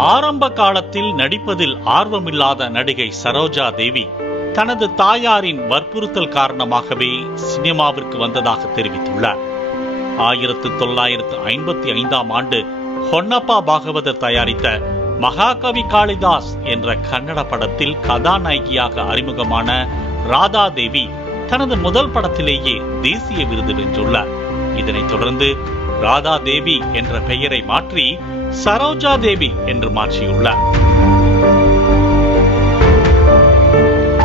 ஆரம்ப காலத்தில் நடிப்பதில் ஆர்வமில்லாத நடிகை சரோஜா தேவி தனது தாயாரின் வற்புறுத்தல் காரணமாகவே சினிமாவிற்கு வந்ததாக தெரிவித்துள்ளார். 1955 ஆண்டு ஹொன்னப்பா பாகவதர் தயாரித்த மகாகவி காளிதாஸ் என்ற கன்னட படத்தில் கதாநாயகியாக அறிமுகமான ராதா தேவி தனது முதல் படத்திலேயே தேசிய விருது வென்றுள்ளார். இதனைத் தொடர்ந்து ராதா தேவி என்ற பெயரை மாற்றி சரோஜா தேவி என்று மாற்றியுள்ளார்.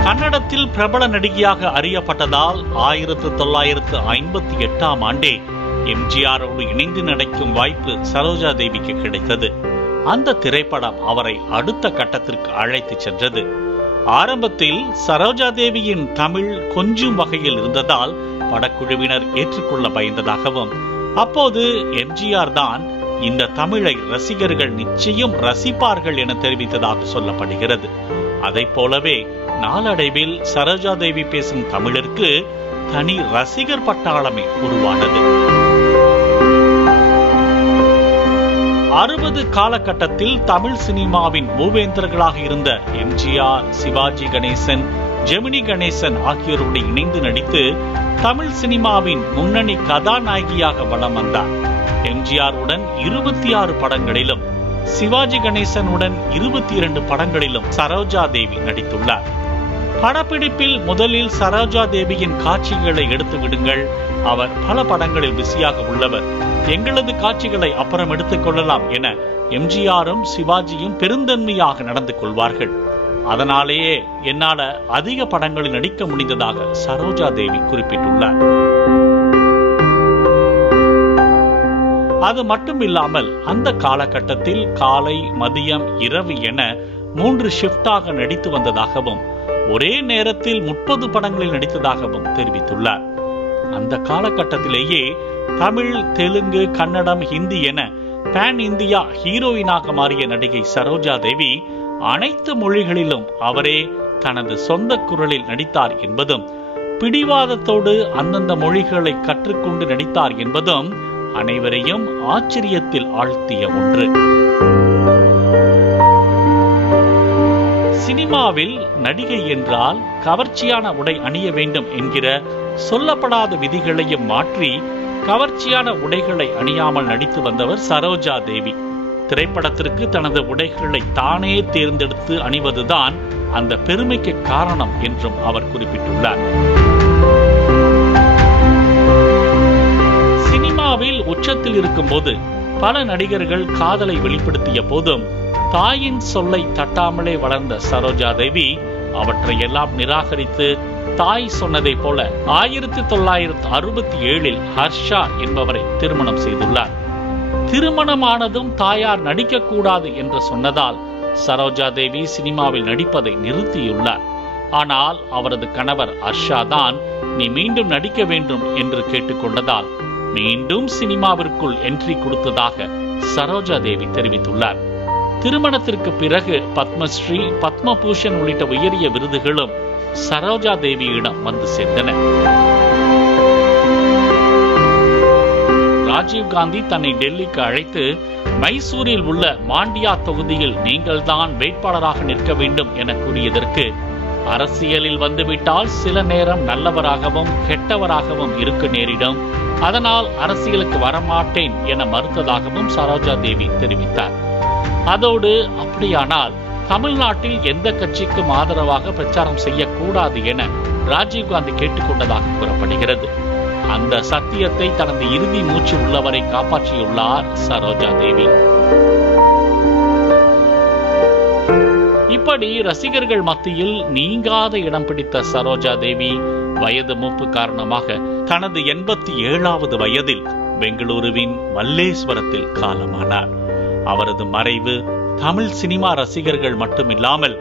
கன்னடத்தில் பிரபல நடிகையாக அறியப்பட்டதால் 1958 ஆண்டே எம்ஜிஆரோடு இணைந்து நடிக்கும் வாய்ப்பு சரோஜா தேவிக்கு கிடைத்தது. அந்த திரைப்படம் அவரை அடுத்த கட்டத்திற்கு அழைத்து சென்றது. ஆரம்பத்தில் சரோஜா தேவியின் தமிழ் கொஞ்சம் வகையில் இருந்ததால் படக்குழுவினர் ஏற்றுக்கொள்ள பயந்ததாகவும், அப்போது எம்ஜிஆர் தான் இந்த தமிழை ரசிகர்கள் நிச்சயம் ரசிப்பார்கள் என தெரிவித்ததாக சொல்லப்படுகிறது. அதை போலவே நாளடைவில் சரோஜா தேவி பேசும் தமிழிற்கு தனி ரசிகர் பட்டாளமே உருவானது. 60 காலகட்டத்தில் தமிழ் சினிமாவின் மூவேந்தர்களாக இருந்த எம்ஜிஆர், சிவாஜி கணேசன், ஜெமினி கணேசன் ஆகியோரோடு இணைந்து நடித்து தமிழ் சினிமாவின் முன்னணி கதாநாயகியாக வலம் வந்தார். எம்ஜிஆருடன் 26 படங்களிலும், சிவாஜி கணேசனுடன் 22 படங்களிலும் சரோஜா தேவி நடித்துள்ளார். படப்பிடிப்பில் முதலில் சரோஜா தேவியின் காட்சிகளை எடுத்து விடுங்கள், அவர் பல படங்களில் பிஸியாக உள்ளவர், எங்களது காட்சிகளை அப்புறம் எடுத்துக் கொள்ளலாம் என எம்ஜிஆரும் சிவாஜியும் பெருந்தன்மையாக நடந்து கொள்வார்கள். அதனாலேயே என்னால அதிக படங்களில் நடிக்க முடிந்ததாக சரோஜா தேவி குறிப்பிட்டுள்ளார். அது மட்டும் இல்லாமல் அந்த காலகட்டத்தில் காலை, மதியம், இரவு என 3 ஷிப்டாக நடித்து வந்ததாகவும், ஒரே நேரத்தில் 30 படங்களில் நடித்ததாகவும் தெரிவித்துள்ளார். அந்த காலகட்டத்திலேயே தமிழ், தெலுங்கு, கன்னடம், ஹிந்தி என பேன் இந்தியா ஹீரோயினாக மாறிய நடிகை சரோஜா தேவி அனைத்து மொழிகளிலும் அவரே தனது சொந்த குரலில் நடித்தார் என்பதும், பிடிவாதத்தோடு அந்தந்த மொழிகளை கற்றுக்கொண்டு நடித்தார் என்பதும் அனைவரையும் ஆச்சரியத்தில் ஆழ்த்திய ஒன்று. சினிமாவில் நடிகை என்றால் கவர்ச்சியான உடை அணிய வேண்டும் என்கிற சொல்லப்படாத விதிகளையும் மாற்றி கவர்ச்சியான உடைகளை அணியாமல் நடித்து வந்தவர் சரோஜா தேவி. திரைப்படத்திற்கு தனது உடைகளை தானே தேர்ந்தெடுத்து அணிவதுதான் அந்த பெருமைக்கு காரணம் என்றும் அவர் குறிப்பிட்டுள்ளார். சினிமாவில் உச்சத்தில் இருக்கும் போது பல நடிகர்கள் காதலை வெளிப்படுத்திய போதும் தாயின் சொல்லை தட்டாமலே வளர்ந்த சரோஜா தேவி அவற்றை எல்லாம் நிராகரித்து தாய் சொன்னதை போல 1967 ஹர்ஷா என்பவரை திருமணம் செய்துள்ளார். திருமணமானதும் தாயார் நடிக்க கூடாது என்று சொன்னதால் சரோஜா தேவி சினிமாவில் நடிப்பதை நிறுத்தியுள்ளார். ஆனால் அவரது கணவர் ஹர்ஷா தான் நீ மீண்டும் நடிக்க வேண்டும் என்று கேட்டுக்கொண்டதால் மீண்டும் சினிமாவிற்குள் என்ட்ரி கொடுத்ததாக சரோஜா தேவி தெரிவித்துள்ளார். திருமணத்திற்கு பிறகு பத்மஸ்ரீ, பத்மபூஷன் உள்ளிட்ட உயரிய விருதுகளும் சரோஜா தேவியிடம் வந்து சேர்ந்தன. ராஜீவ்காந்தி தன்னை டெல்லிக்கு அழைத்து மைசூரில் உள்ள மாண்டியா தொகுதியில் நீங்கள் தான் வேட்பாளராக நிற்க வேண்டும் என கூறியதற்கு, அரசியலில் வந்துவிட்டால் சில நேரம் நல்லவராகவும் கெட்டவராகவும் இருக்க நேரிடும், அதனால் அரசியலுக்கு வரமாட்டேன் என மறுத்ததாகவும் சரோஜா தேவி தெரிவித்தார். அதோடு அப்படியானால் தமிழ்நாட்டில் எந்த கட்சிக்கும் ஆதரவாக பிரச்சாரம் செய்யக்கூடாது என ராஜீவ்காந்தி கேட்டுக்கொண்டதாக கூறப்படுகிறது. அந்த சத்தியத்தை தனது இறுதி மூச்சு உள்ளவரை காப்பாற்றியுள்ளார் சரோஜா தேவி. இப்படி ரசிகர்கள் மத்தியில் நீங்காத இடம் பிடித்த சரோஜா தேவி வயது மூப்பு காரணமாக தனது 87வது வயதில் பெங்களூருவின் மல்லேஸ்வரத்தில் காலமானார். அவரது மறைவு தமிழ் சினிமா ரசிகர்கள் மட்டுமில்லாமல்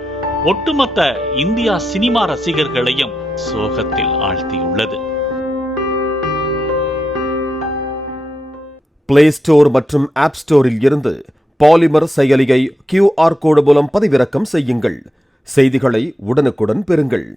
ஒட்டுமொத்த இந்தியா சினிமா ரசிகர்களையும் சோகத்தில் ஆழ்த்தியுள்ளது. பிளே ஸ்டோர் மற்றும் ஆப் ஸ்டோரில் இருந்து பாலிமர் செயலியை QR கோடு மூலம் பதிவிறக்கம் செய்யுங்கள். செய்திகளை உடனுக்குடன் பெறுங்கள்.